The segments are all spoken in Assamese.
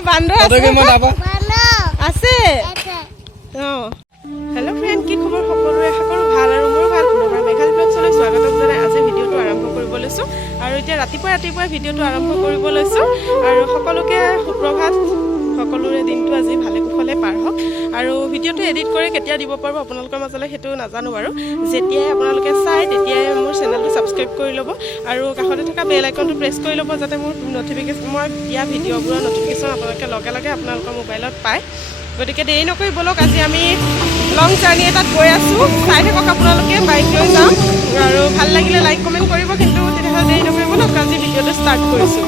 বান্দৰ আছে হেল্ল' ফ্ৰেণ্ড কি খবৰ সকলোৰে আশা কৰোঁ ভাল আৰু মোৰো ভাল পুনৰ মেঘালী ব্লগছলৈ স্বাগতম জনাই আজি ভিডিঅ'টো আৰম্ভ কৰিব লৈছোঁ আৰু এতিয়া ৰাতিপুৱাই ভিডিঅ'টো আৰম্ভ কৰিব লৈছোঁ আৰু সকলোকে সুপ্ৰভাত সকলোৰে দিনটো আজি ভালে কুশলে পাৰ হওক আৰু ভিডিঅ'টো এডিট কৰি কেতিয়া দিব পাৰিব আপোনালোকৰ মাজলৈ সেইটো নাজানো বাৰু যেতিয়াই আপোনালোকে চাই তেতিয়াই মোৰ চেনেলটো ছাবস্ক্ৰাইব কৰি ল'ব আৰু কাষতে থকা বেল আইকনটো প্ৰেছ কৰি ল'ব যাতে মোৰ নটিফিকেশ্যন মই দিয়া ভিডিঅ'বোৰৰ নটিফিকেশ্যন আপোনালোকে লগে লগে আপোনালোকৰ মোবাইলত পায় গতিকে দেৰি নকৰি বলক আজি আমি লং জাৰ্ণি এটাত গৈ আছোঁ চাই থাকক আপোনালোকে বাইক লৈ যাওঁ আৰু ভাল লাগিলে লাইক কমেণ্ট কৰিব কিন্তু তেতিয়াহ'লে দেৰি নকৰি বলক আজি ভিডিঅ'টো ষ্টাৰ্ট কৰিছোঁ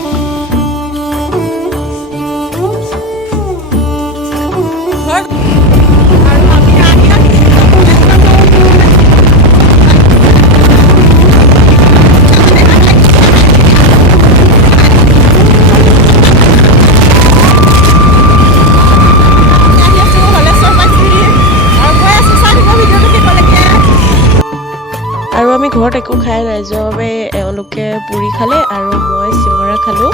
আৰু আমি ঘৰত একো খাই নাই যোৱাৰ বাবে এওঁলোকে পুৰি খালে আৰু মই চিঙৰা খালোঁ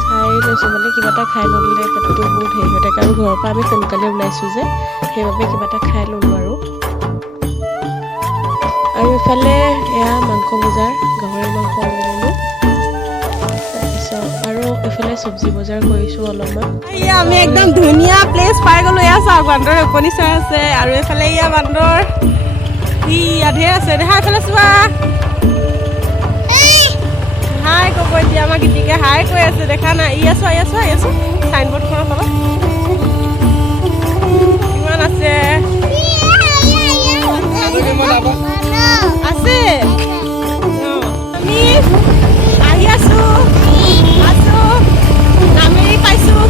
খাই লৈছোঁ মানে কিবা এটা খাই নল'লে পেটটো বহুত হেৰি হৈ থাকে আৰু ঘৰৰ পৰা আমি সোনকালে ওলাইছোঁ যে সেইবাবে কিবা এটা খাই ল'লোঁ আৰু ইফালে এয়া মাংস বজাৰ গাহৰি মাংস ল'লোঁ তাৰপিছত আৰু এইফালে চব্জি বজাৰ কৰিছোঁ অলপমান এয়া আমি একদম ধুনীয়া প্লেচ পাই গ'লোঁ এয়া চাওক বান্দৰ উপনি চাই আছে আৰু এইফালে এয়া বান্দৰ ঢেৰ আছে দেখা এইফালে চোৱা হাই ক'ব এতিয়া আমাৰ গীতিকে হাই কৈ আছে দেখা নাই আছো চাইনবৰ্ডখনৰ তলত কিমান আছে আছে আমি আহি আছো নামেৰি পাইছোঁ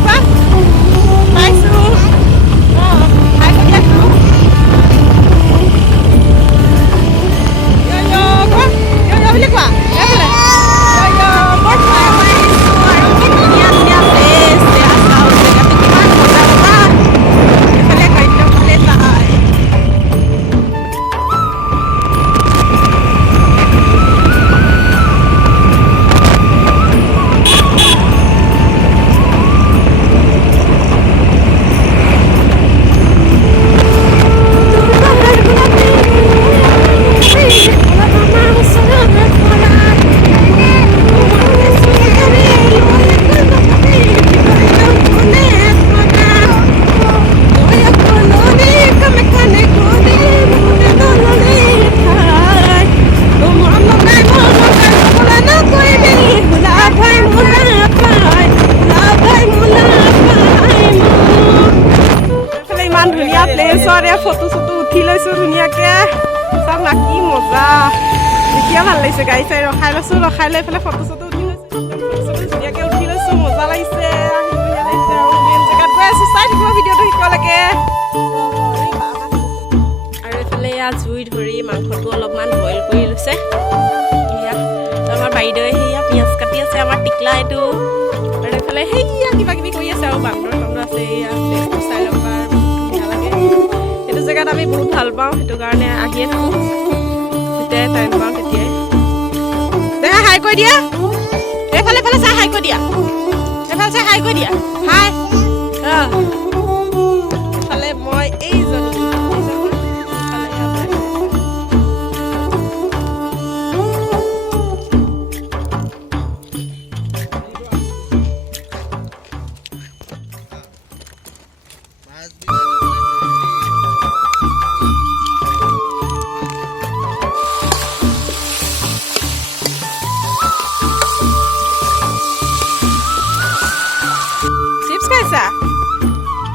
ফটো চটো উঠি লৈছোঁ ধুনীয়াকৈ চাওক না কি মজা এতিয়া ভাল লাগিছে গাড়ী চাই ৰখাই লৈ পেলাই ফটো চটো উঠি লৈছোঁ ধুনীয়াকৈ উঠি লৈছোঁ মজা লাগিছে আৰু মেইন জেগাত গৈ আছোঁ চাই থাকিব ভিডিঅ'টো শিকলৈকে আৰু এইফালে এয়া জুই ধৰি মাংসটো অলপমান বইল কৰি লৈছে এয়া আমাৰ বাইদেৱে সেয়া পিঁয়াজ কাটি আছে আমাৰ টিকলা এইটো আৰু এইফালে সেয়া কিবা কিবি কৰি আছে আৰু বান্দৰ আছে এয়া প্লেচটো চাই ল'ব জেগাত আমি বহুত ভাল পাওঁ সেইটো কাৰণে আহিয়ে থাকোঁ যেতিয়াই টাইম পাওঁ তেতিয়াই দেখা হাই কৈ দিয়া এইফালে চাই হাই কৈ দিয়া হাই এইফালে মই এইজনী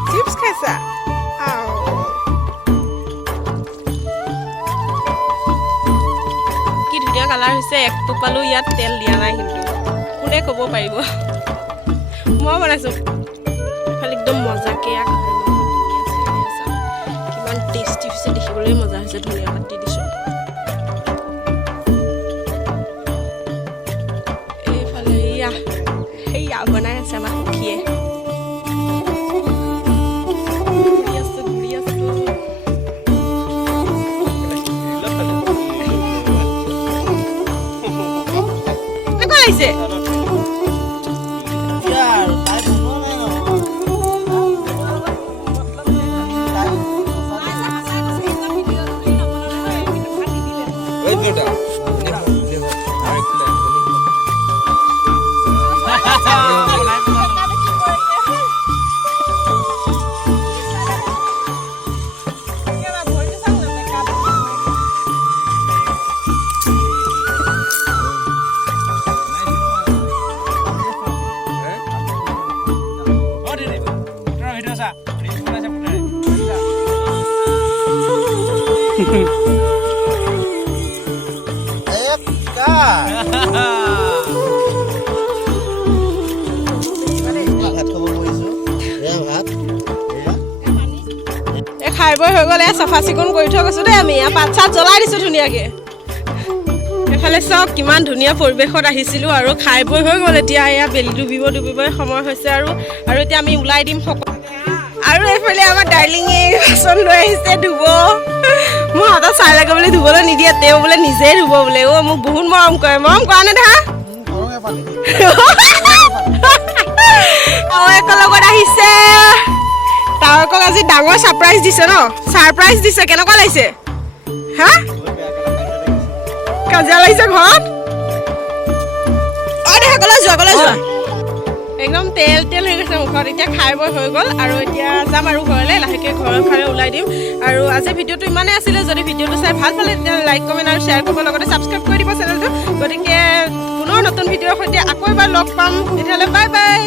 চিপছ খাইছা কি ধুনীয়া কালাৰ হৈছে এক টোপালো ইয়াত তেল দিয়া নাই কিন্তু কোনে ক'ব পাৰিব মই বনাইছোঁ খালি একদম মজাকৈ কিমান টেষ্টি হৈছে দেখিবলৈ মজা হৈছে ধুনীয়া কাটি দিছোঁ এইফালে সেয়া বনাই আছে আমাৰ সখীয়ে খাই বৈ হৈ গ'লে চাফা চিকুণ কৰি থৈ গৈছোঁ দেই আমি পাত চাত জ্বলাই দিছোঁ ধুনীয়াকৈ এইফালে চাওক কিমান ধুনীয়া পৰিৱেশত আহিছিলোঁ আৰু খাই বৈ হৈ গ'ল এতিয়া এয়া বেলি ডুবিবই সময় হৈছে আৰু এতিয়া আমি ওলাই দিম আৰু এইফালে আমাৰ ডাৰ্লিঙে বাচন লৈ আহিছে ধুব মোৰ হাতত চাই লাগে বুলি ধুবলৈ নিদিয়ে তেওঁ বোলে নিজেই ধুব বোলে মোক বহুত মৰম কৰে নে ধা তাৱৈকৰ লগত আহিছে তাৱৈকক আজি ডাঙৰ ছাৰপ্ৰাইজ দিছে ন ছাৰপ্ৰাইজ দিছে কেনেকুৱা লাগিছে হা কাজিয়া লাগিছে ঘৰত যোৱা একদম তেল হৈ গৈছে মুখত এতিয়া খাই বৈ হৈ গ'ল আৰু এতিয়া যাম আৰু ঘৰলৈ লাহেকৈ ঘৰৰ ফালে ওলাই দিম আৰু আজি ভিডিঅ'টো ইমানেই আছিলে যদি ভিডিঅ'টো চাই ভাল পালে তেতিয়াহ'লে লাইক কমেণ্ট আৰু শ্বেয়াৰ কৰিব লগতে ছাবস্ক্ৰাইব কৰি দিব চেনেলটো গতিকে পুনৰ নতুন ভিডিঅ'ৰ সৈতে আকৌ এবাৰ লগ পাম তেতিয়াহ'লে বাই বাই